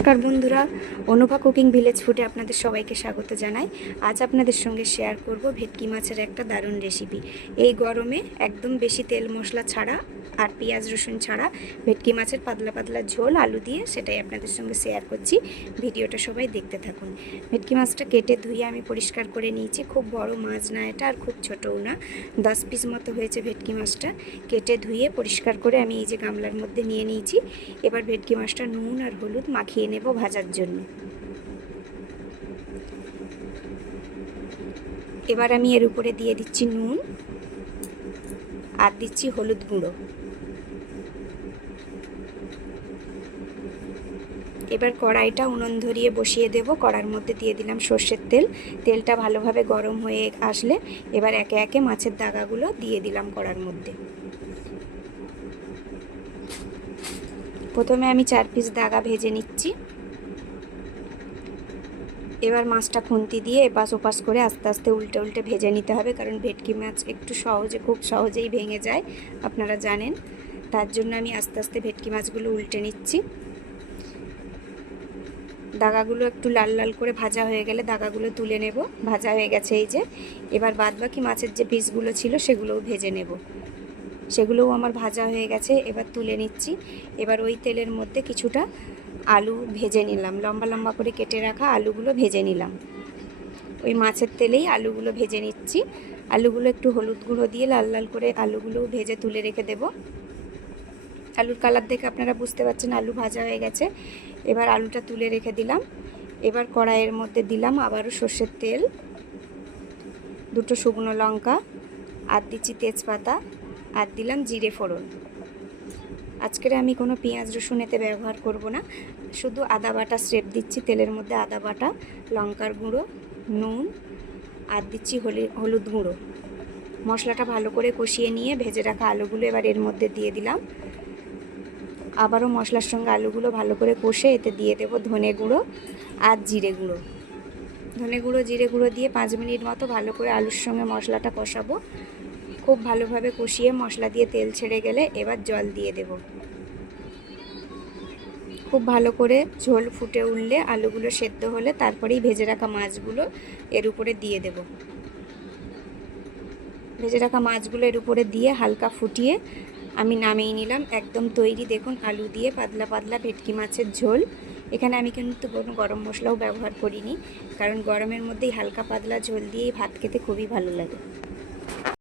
নমস্কার বন্ধুরা, Anubha cooking village ফুডে আপনাদের সবাইকে স্বাগত জানাই। আজ আপনাদের সঙ্গে শেয়ার করব ভেটকি মাছের একটা দারুণ রেসিপি। এই গরমে একদম বেশি তেল মশলা ছাড়া আর পেঁয়াজ রসুন ছাড়া ভেটকি মাছের পাতলা পাতলা ঝোল আলু দিয়ে, সেটাই আপনাদের সঙ্গে শেয়ার করছি। ভিডিওটা সবাই দেখতে থাকুন। ভেটকি মাছটা কেটে ধুয়ে আমি পরিষ্কার করে নিয়েছি। খুব বড় মাছ না এটা, আর খুব ছোটও না। 10 পিস মতো হয়েছে ভেটকি মাছটা। কেটে ধুয়ে পরিষ্কার করে আমি এই যে গামলার মধ্যে নিয়ে নিয়েছি। এবার ভেটকি মাছটা নুন আর হলুদ মাখিয়ে নেব ভাজার জন্য। এবার আমি এর উপরে দিয়ে দিচ্ছি নুন আর দিচ্ছি হলুদ গুঁড়ো। এবার কড়াইটা উনুন ধরিয়ে বসিয়ে দেব। কড়ার মধ্যে দিয়ে দিলাম সর্ষের তেল। তেলটা ভালোভাবে গরম হয়ে আসলে এবার একে একে মাছের দাগাগুলো দিয়ে দিলাম কড়ার মধ্যে। প্রথমে আমি 4 পিস দাগা ভেজে নিচ্ছি। এবার মাছটা খুন্তি দিয়ে এপাশ ওপাশ করে আস্তে আস্তে উল্টে উল্টে ভেজে নিতে হবে, কারণ ভেটকি মাছ একটু খুব সহজেই ভেঙে যায়, আপনারা জানেন। তার জন্য আমি আস্তে আস্তে ভেটকি মাছগুলো উল্টে নিচ্ছি। দাগাগুলো একটু লাল লাল করে ভাজা হয়ে গেলে দাগাগুলো তুলে নেব। ভাজা হয়ে গেছে এই যে। এবার বাদবাকি মাছের যে পিসগুলো ছিল সেগুলোও ভেজে নেব। সেগুলোও আমার ভাজা হয়ে গেছে, এবার তুলে নিচ্ছি। এবার ওই তেলের মধ্যে কিছুটা আলু ভেজে নিলাম, লম্বা লম্বা করে কেটে রাখা আলুগুলো ভেজে নিলাম। ওই মাছের তেলেই আলুগুলো ভেজে নিচ্ছি। আলুগুলো একটু হলুদ গুঁড়ো দিয়ে লাল লাল করে আলুগুলো ভেজে তুলে রেখে দেব। আলুর কালার দেখে আপনারা বুঝতে পারছেন আলু ভাজা হয়ে গেছে। এবার আলুটা তুলে রেখে দিলাম। এবার কড়াইয়ের মধ্যে দিলাম আবারও সর্ষের তেল, 2টো শুকনো লঙ্কা, আর দিচ্ছি তেজপাতা, আর দিলাম জিরে ফোড়ন। আজকের আমি কোনো পেঁয়াজ রসুন এতে ব্যবহার করব না, শুধু আদা বাটা স্রেফ দিচ্ছি তেলের মধ্যে। আদা বাটা, লঙ্কার গুঁড়ো, নুন, আর দিচ্ছি হলুদ গুঁড়ো। মশলাটা ভালো করে কষিয়ে নিয়ে ভেজে রাখা আলুগুলো এবার এর মধ্যে দিয়ে দিলাম। আবারও মশলার সঙ্গে আলুগুলো ভালো করে কষে এতে দিয়ে দেব ধনে গুঁড়ো আর জিরে গুঁড়ো। ধনে গুঁড়ো জিরে গুঁড়ো দিয়ে 5 মিনিট মতো ভালো করে আলুর সঙ্গে মশলাটা কষাবো। খুব ভালোভাবে কষিয়ে মশলা দিয়ে তেল ছেড়ে গেলে এবার জল দিয়ে দেব। খুব ভালো করে ঝোল ফুটে উঠলে, আলুগুলো সেদ্ধ হলে তারপরেই ভেজে রাখা মাছগুলো এর উপরে দিয়ে দেব। ভেজে রাখা মাছগুলো এর উপরে দিয়ে হালকা ফুটিয়ে আমি নামিয়ে নিলাম। একদম তৈরি, দেখুন, আলু দিয়ে পাতলা পাতলা ভেটকি মাছের ঝোল। এখানে আমি কিন্তু কোনো গরম মশলাও ব্যবহার করিনি, কারণ গরমের মধ্যেই হালকা পাতলা ঝোল দিয়েই ভাত খেতে খুবই ভালো লাগে।